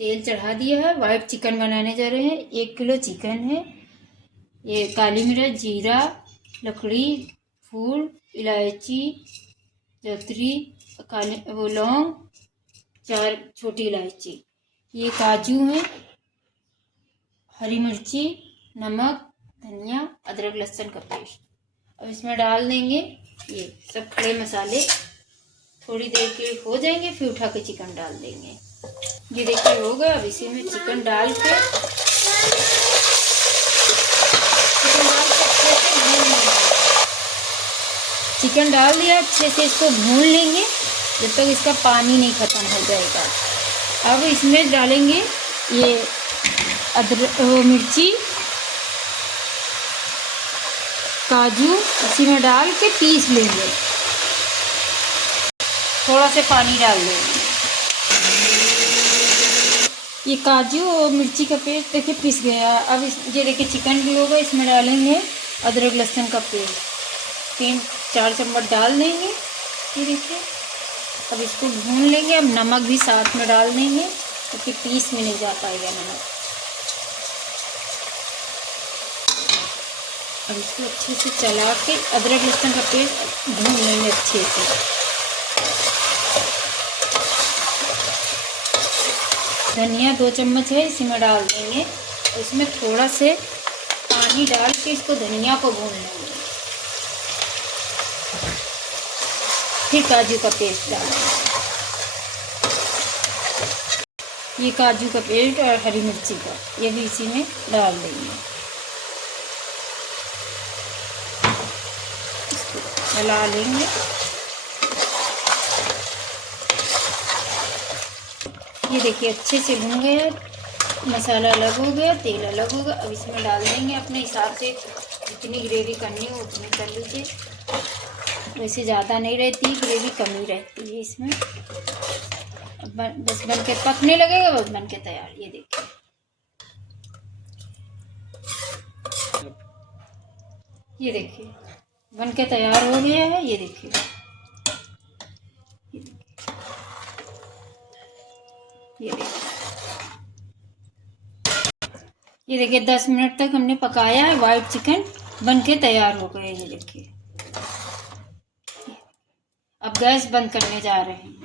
तेल चढ़ा दिया है। वाइट चिकन बनाने जा रहे हैं। 1 किलो चिकन है। ये काली मिर्च, जीरा, लकड़ी, फूल, इलायची, जवतरी, काली वो लौंग, 4 छोटी इलायची, ये काजू है, हरी मिर्ची, नमक, धनिया, अदरक लहसुन का पेस्ट। अब इसमें डाल देंगे ये सब खड़े मसाले। थोड़ी देर के हो जाएंगे, फिर उठा के चिकन डाल देंगे। ये देखिए हो गया। अब इसी में चिकन डाल के चिकन डाल दिया, अच्छे से इसको भून लेंगे जब तक इसका पानी नहीं खत्म हो जाएगा। अब इसमें डालेंगे ये अदरक, मिर्ची, काजू, इसी में डाल के पीस लेंगे। थोड़ा से पानी डाल देंगे। ये काजू और मिर्ची का पेस्ट देखिए पिस गया। अब ये देखिए चिकन भी होगा। इसमें डालेंगे अदरक लहसुन का पेस्ट, 3-4 चम्मच डाल देंगे। ये देखिए अब इसको भून लेंगे। अब नमक भी साथ में डाल देंगे क्योंकि पीस में नहीं जा पाएगा नमक। अब इसको अच्छे से चला के अदरक लहसुन का पेस्ट भून लेंगे अच्छे से। धनिया 2 चम्मच है, इसी में डाल देंगे। इसमें थोड़ा से पानी डाल के इसको धनिया को भून लेंगे। फिर काजू का पेस्ट डालेंगे। ये काजू का पेस्ट और हरी मिर्ची का ये भी इसी में डाल देंगे। इसको चला लेंगे। ये देखिए अच्छे से भून गया, मसाला अलग हो गया, तेल अलग हो गया। अब इसमें डाल देंगे अपने हिसाब से, जितनी ग्रेवी करनी हो उतनी कर लीजिए। वैसे ज़्यादा नहीं रहती ग्रेवी, कम ही रहती है इसमें। बस बन के पकने लगेगा, बस बन के तैयार। ये देखिए ये देखिए बन के तैयार हो गया है। ये देखिए ये देखिए 10 मिनट तक हमने पकाया है। वाइट चिकन बन के तैयार हो गया। ये देखिए अब गैस बंद करने जा रहे हैं।